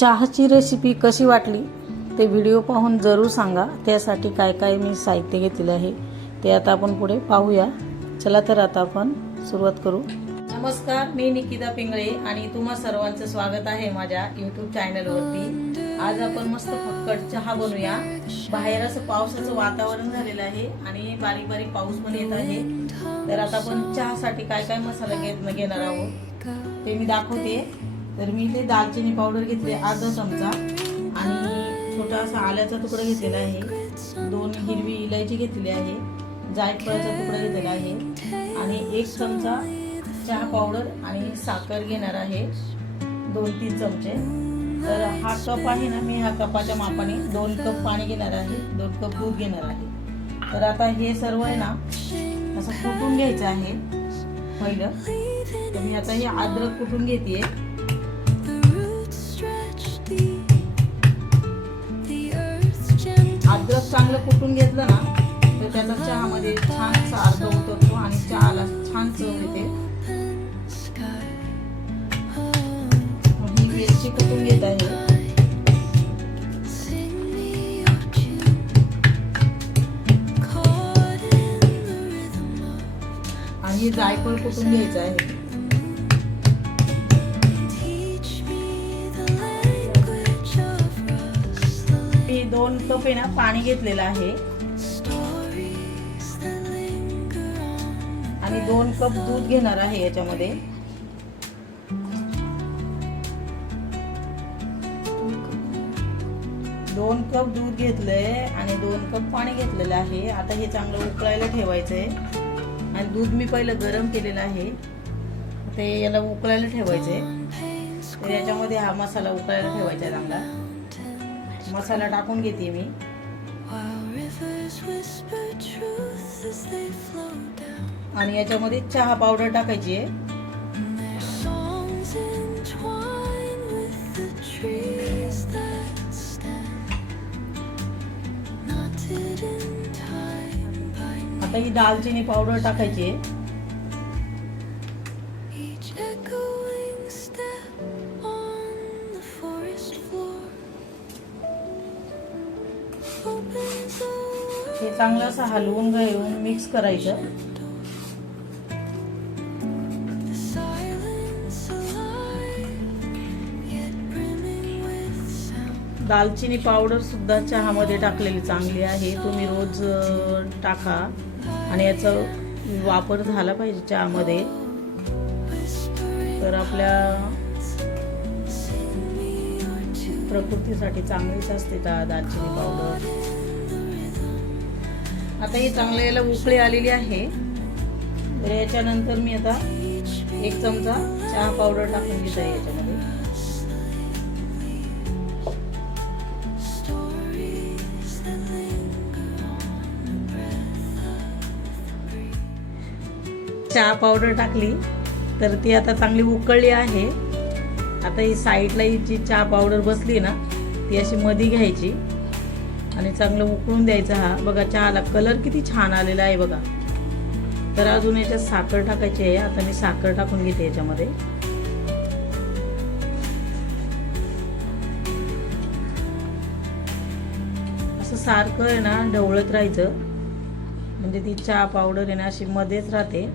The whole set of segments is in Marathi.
चहाची रेसिपी कशी वाटली ते व्हिडिओ पाहून जरूर सांगा. त्यासाठी काय काय मी साहित्य घेतलेलं आहे ते आता आपण पुढे पाहूया. चला तर आता आपण सुरुवात करू. नमस्कार मी निकिता पिंगळे आणि तुम्हा सर्वांचं स्वागत आहे माझ्या युट्यूब चॅनलवरती आज आपण मस्त फक्कड चहा बनवूया. बाहेर असं पावसाचं वातावरण झालेलं आहे आणि बारीक बारीक पाऊस पण येत आहे. तर आता आपण चहासाठी काय काय मसाला घेत घेणार आहोत ते मी दाखवते. तर मी इथे दालचिनी पावडर घेतली अर्धा चमचा. आणि छोटासा आल्याचा तुकडा घेतलेला आहे. दोन हिरवी इलायची घेतलेली आहे. जायफळाचा तुकडा घेतलेला आहे. आणि एक चमचा चहा पावडर आणि साखर घेणार आहे. दोन तीन चमचे. तर हा कप आहे ना मी ह्या कपाच्या मापाने दोन कप पाणी घेणार आहे. दोन कप दूध घेणार आहे. तर आता हे सर्व आहे ना असं कुटून घ्यायचं आहे. पहिलं. तर मी आता हे अद्रक कुटून घेते चांगलं कुटून घेतलं ना तर त्याचा चहामध्ये छान असा अर्ध उतरतो आणि चहाला छान चव येते. ही मिरची कुटून घेत आहे आणि हे जायफळ कुटून घ्यायचं आहे. कप आहे ना पाणी घेतलेलं आहे. आणि दोन कप दूध घेणार आहे याच्यामध्ये. दोन कप दूध घेतलंय आणि दोन कप पाणी घेतलेलं आहे. आता हे चांगलं उकळायला ठेवायचंय. आणि दूध मी पहिलं गरम केलेलं आहे. ते याला उकळायला ठेवायचंय. आहे याच्यामध्ये हा मसाला उकळायला ठेवायचा आहे चांगला. मसाला टाकून घेते मी. आणि याच्यामध्ये चहा पावडर टाकायची आहे. आता ही दालचिनी पावडर टाकायची आहे. हे चांगलं असं हलवून घेऊन मिक्स करायचं. दालचिनी पावडर सुद्धा चहामध्ये टाकलेली चांगली आहे. तुम्ही रोज टाका. आणि याचा वापर झाला पाहिजे चहामध्ये. तर आपल्या प्रकृतीसाठी चांगलीच असते दा दालचिनी पावडर आता ही चांगलं याला उकळी आलेली आहे. तर याच्यानंतर मी आता एक चमचा चहा पावडर टाकून घेत आहे याच्यामध्ये. चहा पावडर टाकली तर ती आता चांगली उकळली आहे. आता ही साईडला ही जी चहा पावडर बसली ना ती अशी मधी घ्यायची. आणि चांगलं उकळून द्यायचं हा. बघा चहाला कलर किती छान आलेला आहे बघा. तर अजून याच्यात साखर टाकायची आहे. आता मी साखर टाकून घेते याच्यामध्ये. असं सारखं आहे ना ढवळत राहायचं. म्हणजे ती चहा पावडर आहे ना अशी मध्येच राहते.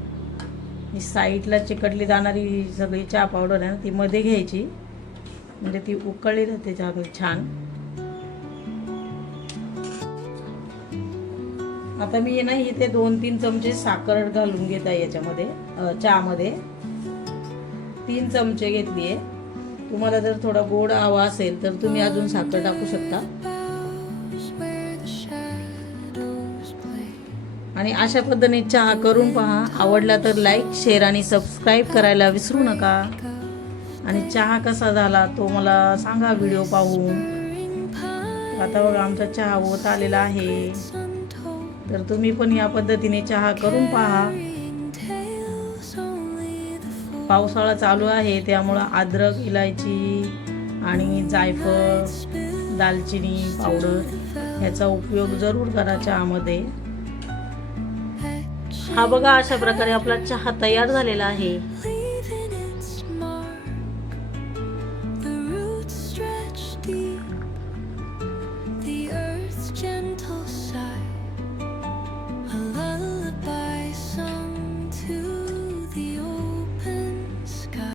ही साईडला चिकटली जाणारी सगळी चहा पावडर आहे ना ती मध्ये घ्यायची. म्हणजे ती उकळली राहते चहा छान. आता मी ना इथे दोन तीन चमचे साखर घालून घेत आहे याच्यामध्ये चहामध्ये. तीन चमचे घेतली आहे तुम्हाला जर थोडा गोड हवा असेल तर तुम्ही अजून साखर टाकू शकता. आणि अशा पद्धतीने चहा करून पहा. आवडला तर लाईक शेअर आणि सबस्क्राईब करायला विसरू नका. आणि चहा कसा झाला तो मला सांगा व्हिडिओ पाहून. आता बघा आमचा चहा होत आलेला आहे. तर तुम्ही पण या पद्धतीने चहा करून पहा. पावसाळा चालू आहे त्यामुळं अद्रक इलायची आणि जायफळ दालचिनी पावडर ह्याचा उपयोग जरूर करा चहामध्ये. हा बघा अशा प्रकारे आपला चहा तयार झालेला आहे.